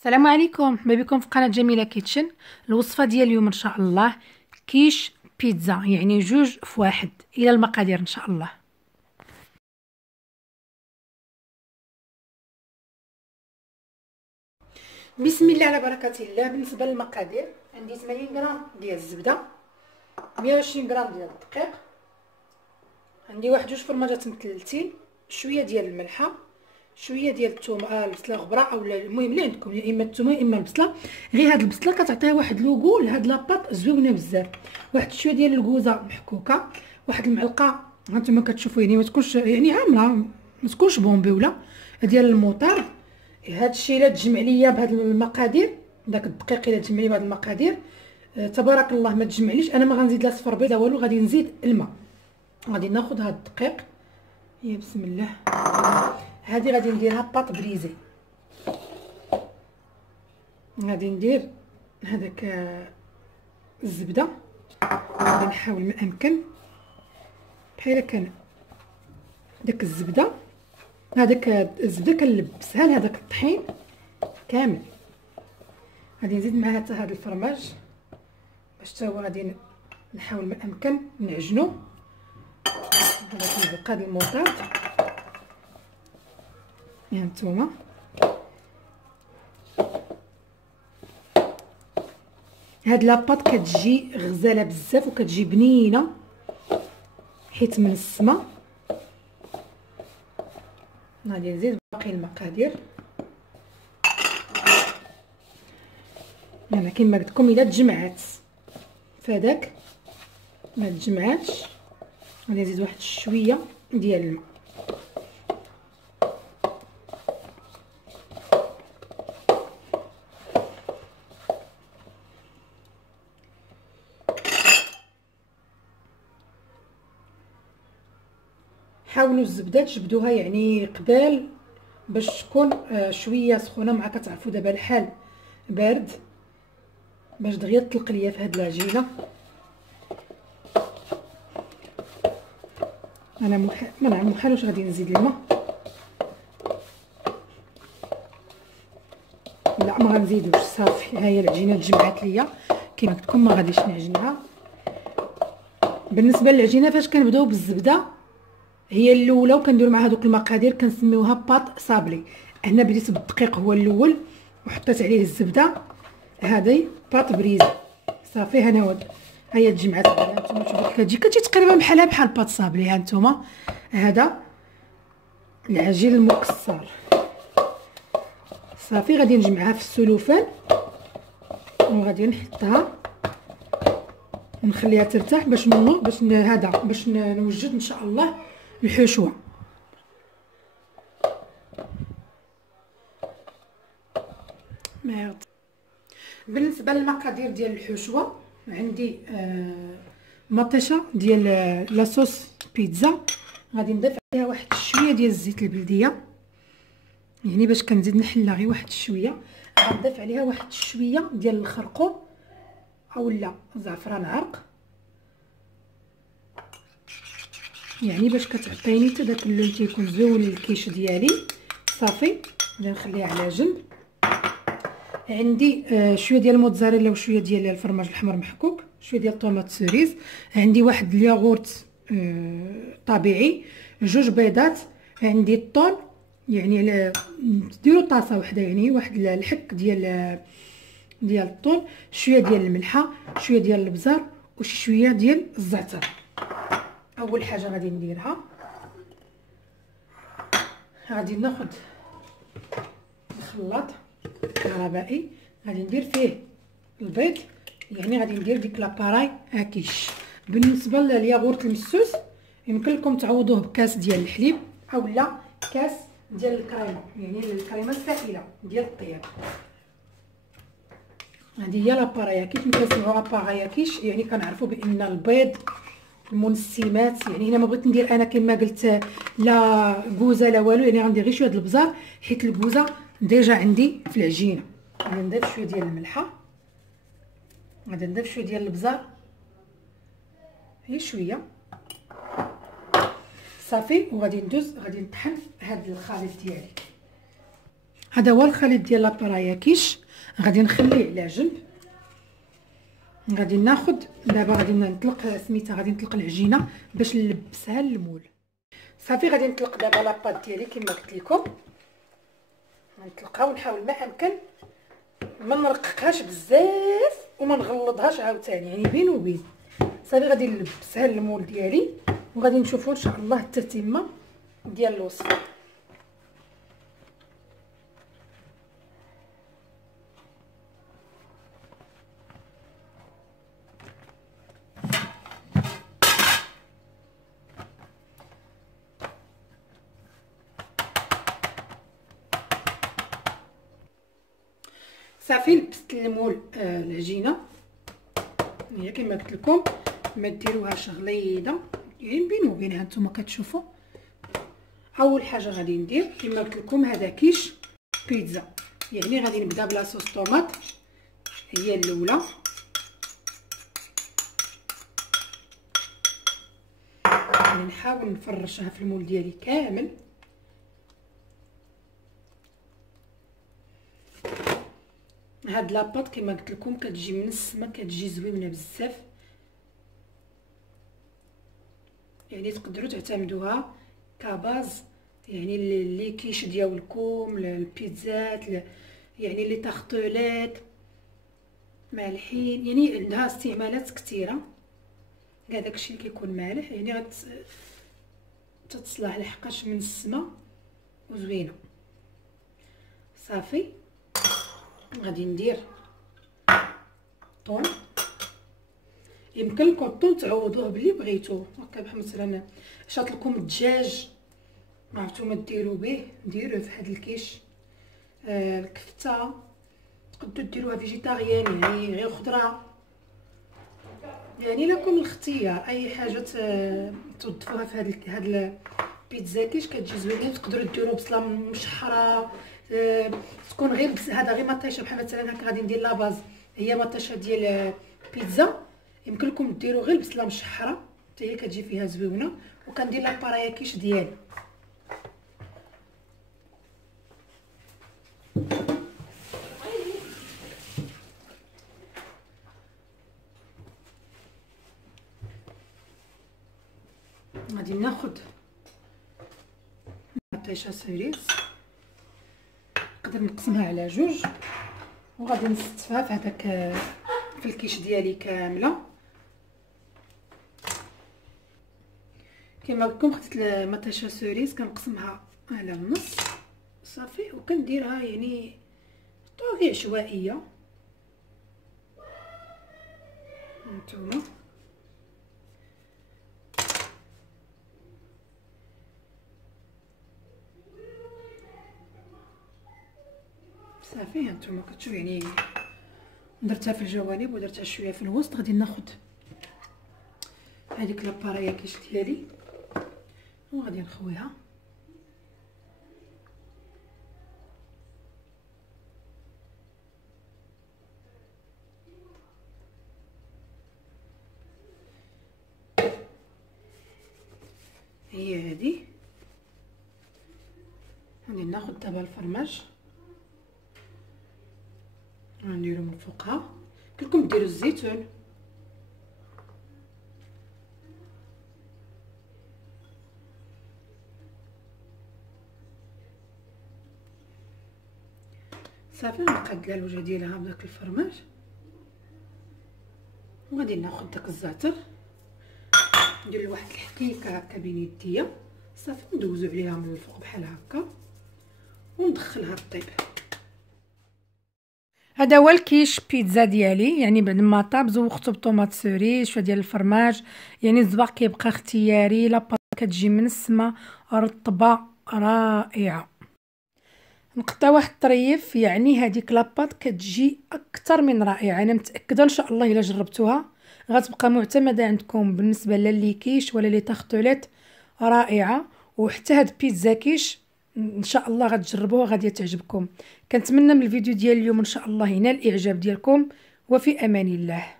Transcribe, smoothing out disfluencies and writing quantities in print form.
السلام عليكم، مرحبا بكم في قناه جميله كيتشن. الوصفه ديال اليوم ان شاء الله كيش بيتزا، يعني جوج في واحد. الى المقادير ان شاء الله. بسم الله على بركه الله. بالنسبه للمقادير عندي 80 غرام ديال الزبده، 120 غرام ديال الدقيق، عندي واحد جوج فرماجات متلتين، شويه ديال الملحه، شويه ديال الثومه، البصله غبره اولا المهم اللي عندكم، يا اما الثومه يا اما البصله. غير هاد البصله كتعطيها واحد لوغو لهاد لاباط زوينه بزاف. واحد شويه ديال الكوزه محكوكه، واحد المعلقه هانتوما كتشوفوا، يعني ما تكونش يعني عامله، ما تكونش بومبي ولا ديال الموطار. هاد الشيء الا تجمع ليا بهاد المقادير، داك الدقيق الا تجمع لي بهاد المقادير تبارك الله. ما تجمعليش انا، ما غنزيد لا صفر بيض لا والو، غادي نزيد الماء. غادي ناخذ هاد الدقيق، يا بسم الله، هذه غادي نديرها باط بريزي. غادي ندير هذاك الزبده، غادي نحاول ما امكن بحال كان داك الزبده، هذاك الزبده كنلبسها لهذاك الطحين كامل. غادي نزيد معها حتى هذا الفرماج باش حتى هو غادي نحاول ما امكن نعجنو. هذا كيبقى هذا الموطاد، يا نتوما هاد لاباط كتجي غزاله بزاف وكتجي بنينه حيت من السما. غادي نزيد باقي المقادير. انا كما قلت لكم الا تجمعات فداك ما تجمعاتش، غادي نزيد واحد شويه ديال الماء. حاولوا الزبده تجبدوها يعني قبال باش تكون شويه سخونه، مع كتعرفوا دابا الحال بارد باش دغيا تطلق ليا في هاد العجينه. انا محال واش غادي نزيد الماء، لا ما غنزيدوش، صافي. ها هي العجينه تجمعات ليا كما قلت لكم، ما غاديش نعجنها. بالنسبه للعجينه فاش كنبداو بالزبده هي الاولى وكنديروا مع هذوك المقادير كنسميوها باط صابلي. هنا بديت بالدقيق هو الاول وحطيت عليه الزبده، هذه باط بريزي صافي. ها هو هي تجمعات. هانتوما شوفوا كتجي تقريبا بحال باط صابلي. هانتوما هذا العجين المكسر صافي. غادي نجمعها في السلوفان وغادي نحطها ونخليها ترتاح باش باش نوجد ان شاء الله الحشوه. بالنسبه للمقادير ديال الحشوه عندي مطيشه ديال لاصوص بيتزا، غادي نضيف عليها واحد شويه ديال الزيت البلديه، يعني باش كنزيد نحلها غير واحد شويه. غنضيف عليها واحد شويه ديال الخرقوم اولا زعفران عرق، يعني باش كتعطيني حتى داك اللون تيكون زوين للكيش ديالي. صافي غادي نخليها على جنب. عندي شويه ديال الموتزاريلا وشويه ديال الفرماج الحمر محكوك، شويه ديال الطوماط سوريز، عندي واحد الياغورت طبيعي، جوج بيضات، عندي الطون يعني ديروا طاسه وحده، يعني واحد الحك ديال الطون، شويه ديال الملحه، شويه ديال البزار وشي شويه ديال الزعتر. اول حاجه غادي نديرها، غادي ناخذ الخلاط كهربائي، غادي ندير فيه البيض، يعني غادي ندير ديك لاباراي هاكيش. بالنسبه للياغورت المسوس يمكن لكم تعوضوه بكاس ديال الحليب اولا كاس ديال الكريمه، يعني الكريمه السائله ديال الطياب. هذه هي لاباراي هاكيش، كنسمعوا اباراي هاكيش، يعني كنعرفوا بان البيض المنسمات. يعني هنا ما بغيت ندير انا كما قلت لا كوزه لا والو، يعني غندير غير شويه د البزار حيت الكوزه ديجا عندي في العجينه. غادي نضيف شويه ديال الملحه، غادي نضيف شويه ديال البزار، غير شويه صافي. وغادي ندوز غادي نطحن هاد الخليط ديالي. هذا هو الخليط ديال لابارايا كيش. غادي نخليه على جنب. غادي ناخذ دابا غادي نطلق سميتها، غادي نطلق العجينه باش نلبسها للمول. صافي غادي نطلق دابا لاباط ديالي كما قلت لكم. نطلقها ونحاول ما امكن ما نرققهاش بزاف وما نغلظهاش عاوتاني، يعني بين وبين. صافي غادي نلبسها للمول ديالي وغادي نشوفوا ان شاء الله التتمه ديال الوصفه. صافي لبست المول العجينه هي كما قلت لكم. ما ديروهاش غليظه، يعني بين وبينها نتوما كتشوفوا. اول حاجه غادي ندير كما قلت لكم هذا كيش بيتزا، يعني غادي نبدا بلا صوص طوماط هي الاولى. يعني نحاول نفرشها في المول ديالي كامل. هاد لاباط كما قلت لكم كتجي من السما، كتجي زوينه بزاف، يعني تقدروا تعتمدوها كباز، يعني لي كيش ديالكم، البيتزات، يعني لي تارطولات مالحين، يعني عندها استعمالات كثيره. كاع داكشي اللي كيكون مالح يعني تتصلح لحقاش من السما وزوينه. صافي غادي ندير طون. يمكن لكم الطون تعوضوه باللي بغيتو، هكا بحال مثلا شاط لكم الدجاج ما عرفتوا ديروا به، ديروه في هذا الكيش. الكفته تقدروا ديروها فيجيتاريان، يعني غير خضره، يعني لكم الاختيار. اي حاجه تضيفوها في هاد البيتزا كيش كتجي زوينه. تقدروا ديروا بصله مشحره، تكون غير هذا غير مطيشه، بحال مثلا هكا غادي ندير لاباز هي مطيشه ديال بيتزا. يمكن لكم ديروا غير بصله مشحره حتى هي كتجي فيها زوينه. وكندير لابارايا كيش ديالي. غادي ناخذ مطيشه سيريس، نقدر نقسمها على جوج وغادي نستفها في هذاك في الكيش ديالي كامله. كما قلت لكم خديت المطيشه سيريس كنقسمها على النص. صافي وكنديرها يعني بطريقه عشوائيه هانتوما. صافي هانتوما كتشوفوا يعني درتها في الجوانب ودرتها شويه في الوسط. غادي ناخذ هذيك لابارايا كيش ديالي وغادي نخويها. هي هذه. غادي ناخذ دابا الفرماج ونديرو من فوقها. كلكم ديروا الزيتون. صافي نقاد الوجه ديالها بداك الفرماج وغادي ناخذ داك الزعتر ندير واحد الحكيكه هكا بين يديا. صافي ندوزو عليها من الفوق بحال هكا وندخلها الطيب. هذا هو الكيش بيتزا ديالي، يعني بعد ما طاب زوقته بطوماط سوري شويه ديال الفرماج، يعني الزباق كيبقى اختياري. لاباط كتجي من السما رطبه رائعه. نقطه واحد الطريف، يعني هذيك لاباط كتجي اكثر من رائعه. انا متاكده ان شاء الله الا جربتوها غتبقى معتمده عندكم بالنسبه للي كيش ولا لي تارطولات رائعه. وحتى هاد بيتزا كيش ان شاء الله غتجربوها غادي تعجبكم. كنتمنى من الفيديو ديال اليوم ان شاء الله ينال الاعجاب ديالكم، وفي امان الله.